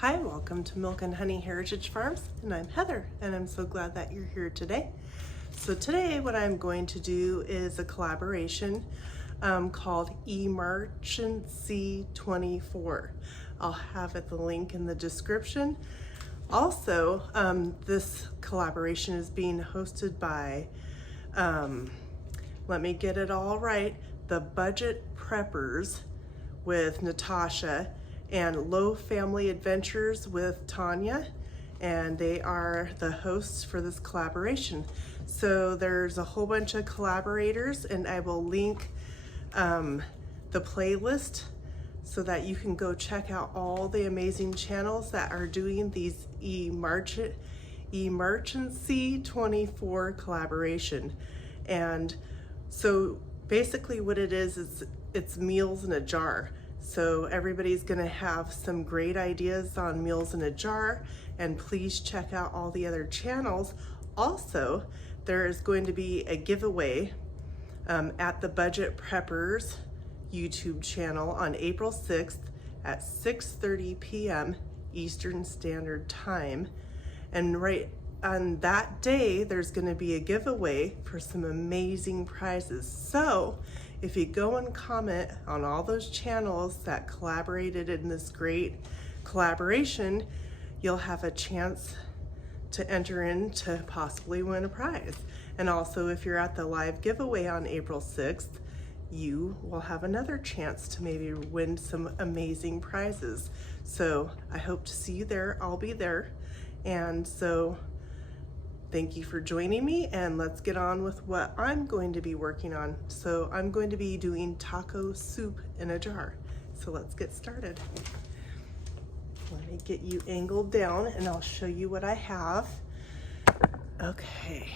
Hi, welcome to Milk and Honey Heritage Farms, and I'm Heather, and I'm so glad that you're here today. So today what I'm going to do is a collaboration called Emergency 24. I'll have the link in the description. Also, this collaboration is being hosted by, let me get it all right, the Budget Preppers with Natasha and Low Family Adventures with Tonya, and they are the hosts for this collaboration. So there's a whole bunch of collaborators, and I will link the playlist so that you can go check out all the amazing channels that are doing these Emergency 24 collaboration. And so basically what it is it's meals in a jar. So everybody's gonna have some great ideas on meals in a jar, and please check out all the other channels. Also, there is going to be a giveaway at the Budget Preppers YouTube channel on April 6th at 6:30 p.m. Eastern Standard Time. And right on that day, there's gonna be a giveaway for some amazing prizes. So if you go and comment on all those channels that collaborated in this great collaboration, you'll have a chance to enter in to possibly win a prize. And also, if you're at the live giveaway on April 6th, you will have another chance to maybe win some amazing prizes. So I hope to see you there. I'll be there. And so thank you for joining me, and let's get on with what I'm going to be working on. So I'm going to be doing taco soup in a jar. So let's get started. Let me get you angled down and I'll show you what I have. Okay.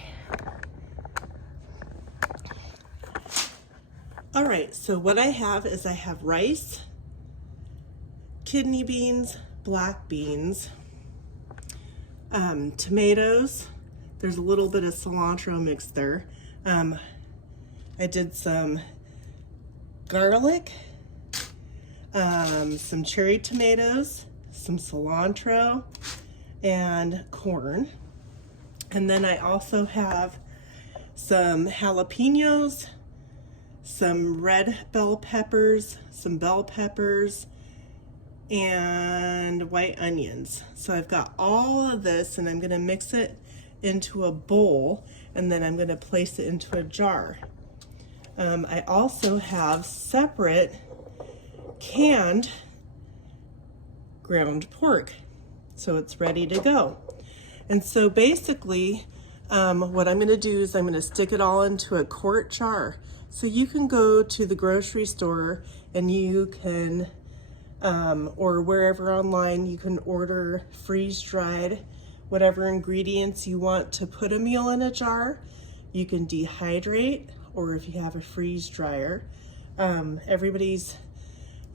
All right, so what I have is I have rice, kidney beans, black beans, tomatoes. There's a little bit of cilantro mixed there. I did some garlic, some cherry tomatoes, some cilantro, and corn. And then I also have some jalapenos, some red bell peppers, some bell peppers, and white onions. So I've got all of this, and I'm gonna mix it into a bowl, and then I'm going to place it into a jar. I also have separate canned ground pork, so it's ready to go. And so basically what I'm going to do is I'm going to stick it all into a quart jar. So you can go to the grocery store and you can or wherever online you can order freeze-dried whatever ingredients you want to put a meal in a jar. You can dehydrate, or if you have a freeze dryer. Everybody's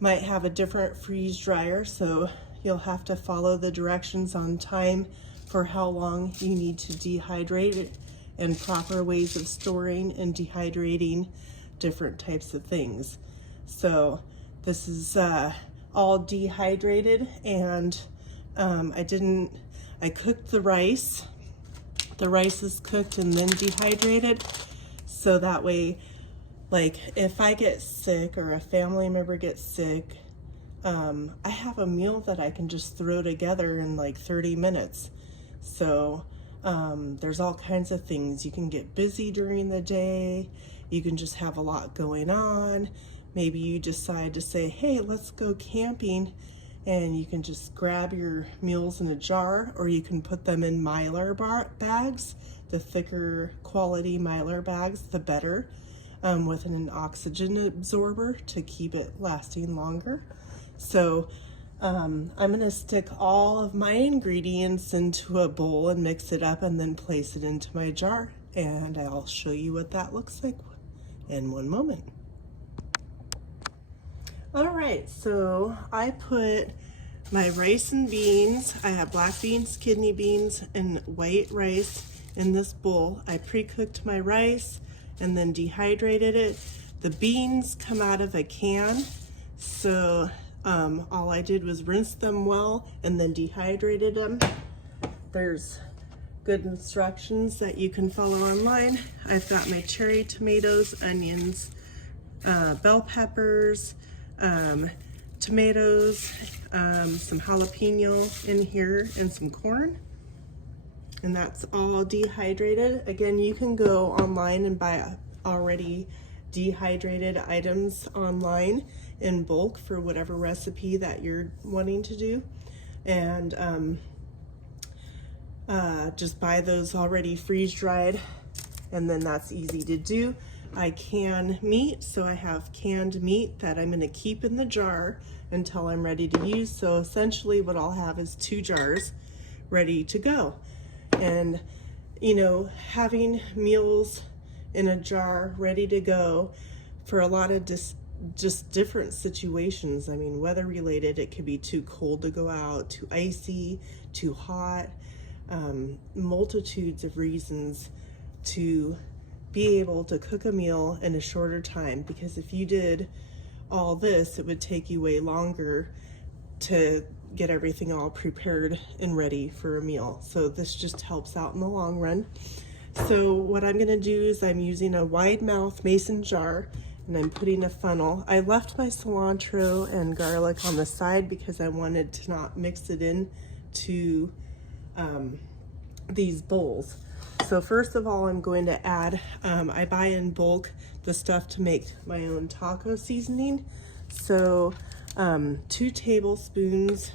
might have a different freeze dryer, so you'll have to follow the directions on time for how long you need to dehydrate it and proper ways of storing and dehydrating different types of things. So this is all dehydrated, and I cooked the rice. The rice is cooked and then dehydrated. So that way, like if I get sick or a family member gets sick, I have a meal that I can just throw together in like 30 minutes. So there's all kinds of things. You can get busy during the day. You can just have a lot going on. Maybe you decide to say, hey, let's go camping. And you can just grab your meals in a jar, or you can put them in Mylar bags. The thicker quality Mylar bags, the better, with an oxygen absorber to keep it lasting longer. So I'm gonna stick all of my ingredients into a bowl and mix it up and then place it into my jar. And I'll show you what that looks like in one moment. All right, so I put my rice and beans. I have black beans, kidney beans, and white rice in this bowl. I pre-cooked my rice and then dehydrated it. The beans come out of a can, so All I did was rinse them well and then dehydrated them. There's good instructions that you can follow online. I've got my cherry tomatoes, onions, bell peppers, tomatoes, some jalapeno in here, and some corn. And that's all dehydrated. Again, you can go online and buy already dehydrated items online in bulk for whatever recipe that you're wanting to do. And just buy those already freeze dried, and then that's easy to do. I can meat, so I have canned meat that I'm going to keep in the jar until I'm ready to use. So essentially what I'll have is 2 jars ready to go. And you know, having meals in a jar ready to go for a lot of just different situations. I mean, weather related, it could be too cold to go out, too icy, too hot, multitudes of reasons to be able to cook a meal in a shorter time. Because if you did all this, it would take you way longer to get everything all prepared and ready for a meal. So this just helps out in the long run. So what I'm gonna do is I'm using a wide mouth mason jar, and I'm putting a funnel. I left my cilantro and garlic on the side because I wanted to not mix it in to these bowls. So first of all, I'm going to add, I buy in bulk the stuff to make my own taco seasoning. So 2 tablespoons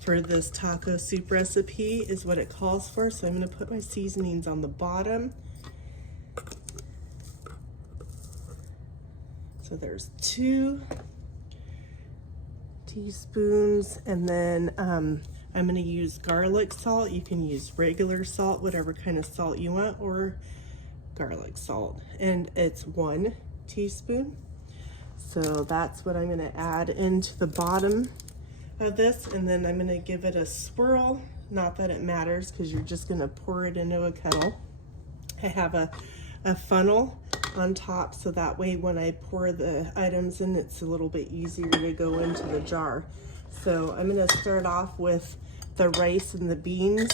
for this taco soup recipe is what it calls for. So I'm going to put my seasonings on the bottom. So there's 2 teaspoons, and then I'm going to use garlic salt. You can use regular salt, whatever kind of salt you want, or garlic salt. And it's 1 teaspoon. So that's what I'm going to add into the bottom of this, and then I'm going to give it a swirl. Not that it matters because you're just going to pour it into a kettle. I have a funnel on top, so that way when I pour the items in, it's a little bit easier to go into the jar. So I'm going to start off with the rice and the beans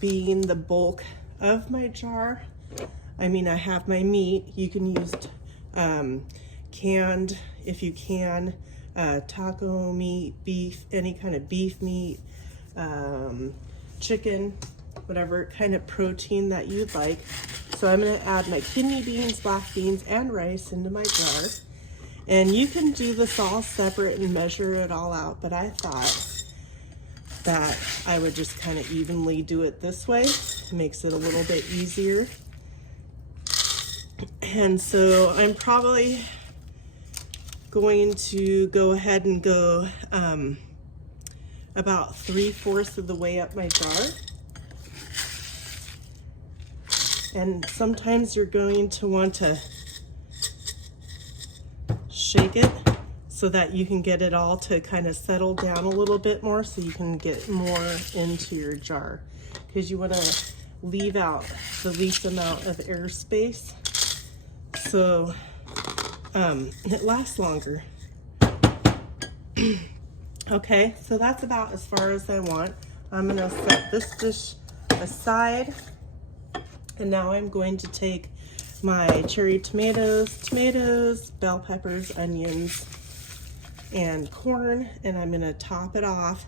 being the bulk of my jar. I mean, I have my meat. You can use canned, if you can, taco meat, beef, any kind of beef meat, chicken, whatever kind of protein that you'd like. So I'm going to add my kidney beans, black beans, and rice into my jar. And you can do this all separate and measure it all out, but I thought that I would just kind of evenly do it this way. It makes it a little bit easier. And so I'm probably going to go ahead and go about 3/4 of the way up my jar. And sometimes you're going to want to shake it so that you can get it all to kind of settle down a little bit more, so you can get more into your jar, because you want to leave out the least amount of airspace so it lasts longer. Okay, so that's about as far as I want. I'm gonna set this dish aside, and now I'm going to take my cherry tomatoes, bell peppers, onions, and corn, and I'm gonna top it off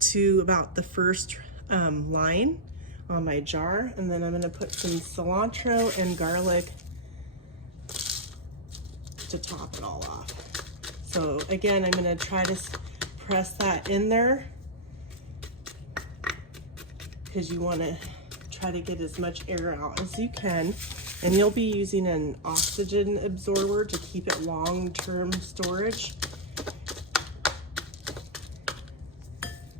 to about the first line on my jar, and then I'm gonna put some cilantro and garlic to top it all off. So again, I'm gonna try to press that in there, because you wanna try to get as much air out as you can. And you'll be using an oxygen absorber to keep it long-term storage.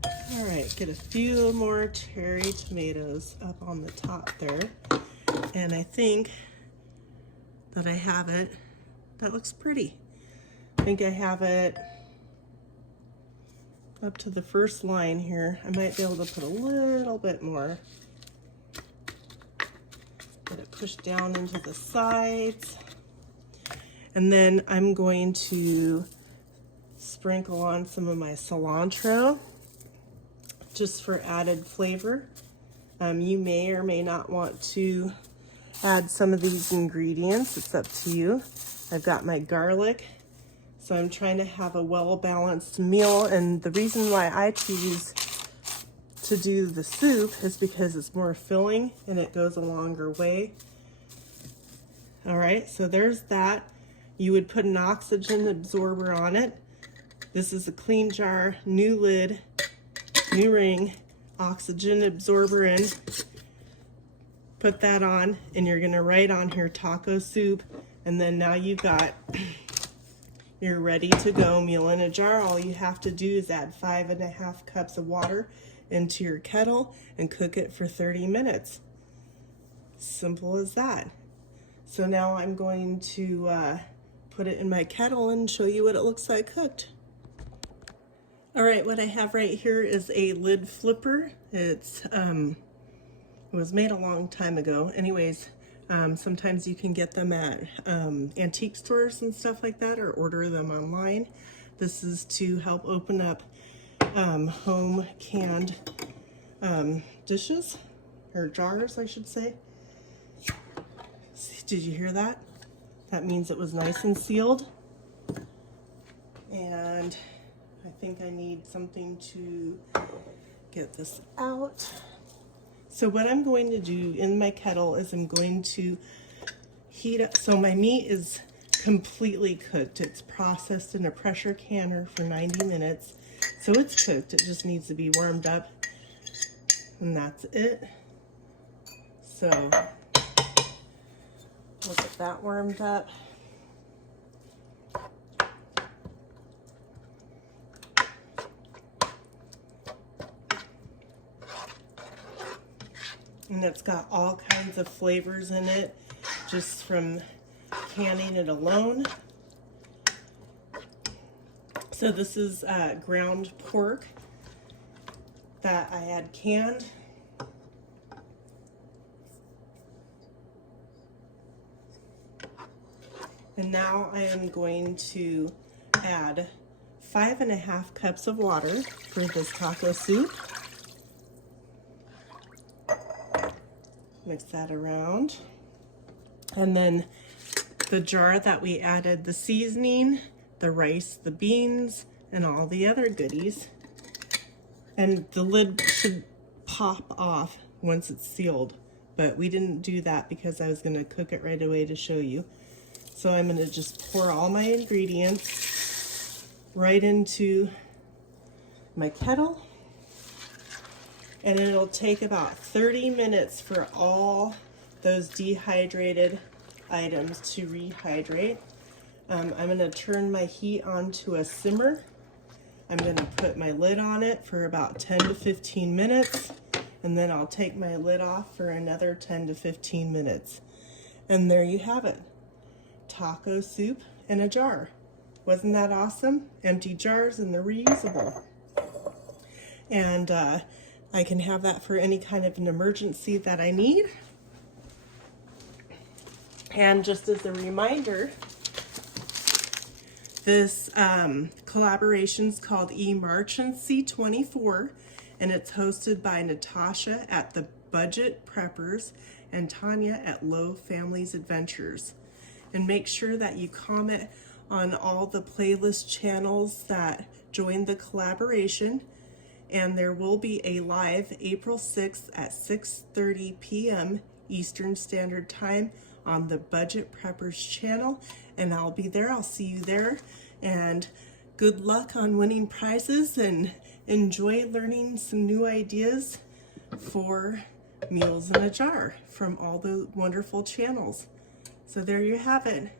All right, get a few more cherry tomatoes up on the top there. And I think that I have it. That looks pretty. I think I have it up to the first line here. I might be able to put a little bit more. Get it pushed down into the sides. And then I'm going to sprinkle on some of my cilantro just for added flavor. You may or may not want to add some of these ingredients. It's up to you. I've got my garlic, so I'm trying to have a well-balanced meal, and the reason why I choose to do the soup is because it's more filling and it goes a longer way. All right, so there's that. You would put an oxygen absorber on it. This is a clean jar, new lid, new ring, oxygen absorber in. Put that on, and you're gonna write on here taco soup, and then now you've got your ready to go meal in a jar. All you have to do is add 5.5 cups of water into your kettle and cook it for 30 minutes. Simple as that. So now I'm going to put it in my kettle and show you what it looks like cooked. All right, what I have right here is a lid flipper. It was made a long time ago. Anyways, sometimes you can get them at antique stores and stuff like that, or order them online. This is to help open up home canned dishes, or jars, I should say. Did you hear that? That means it was nice and sealed. And I think I need something to get this out. So what I'm going to do in my kettle is I'm going to heat up. So my meat is completely cooked. It's processed in a pressure canner for 90 minutes. So it's cooked. It just needs to be warmed up. And that's it. So we'll get that warmed up. And it's got all kinds of flavors in it, just from canning it alone. So this is ground pork that I had canned. And now I am going to add 5.5 cups of water for this taco soup. Mix that around. And then the jar that we added the seasoning, the rice, the beans, and all the other goodies. And the lid should pop off once it's sealed, but we didn't do that because I was going to cook it right away to show you. So I'm going to just pour all my ingredients right into my kettle. And it'll take about 30 minutes for all those dehydrated items to rehydrate. I'm going to turn my heat on to a simmer. I'm going to put my lid on it for about 10 to 15 minutes, and then I'll take my lid off for another 10 to 15 minutes. And there you have it. Taco soup in a jar. Wasn't that awesome? Empty jars, and they're reusable. And I can have that for any kind of an emergency that I need. And just as a reminder, this collaboration's called Emergency 24, and it's hosted by Natasha at the Budget Preppers and Tonya at Low Families Adventures. And make sure that you comment on all the playlist channels that join the collaboration. And there will be a live April 6th at 6:30 p.m. Eastern Standard Time on the Budget Preppers channel, and I'll be there. I'll see you there, and good luck on winning prizes, and enjoy learning some new ideas for meals in a jar from all the wonderful channels. So there you have it.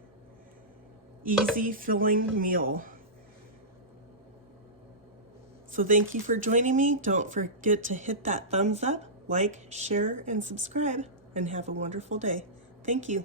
Easy filling meal. So thank you for joining me. Don't forget to hit that thumbs up, like, share, and subscribe, and have a wonderful day. Thank you.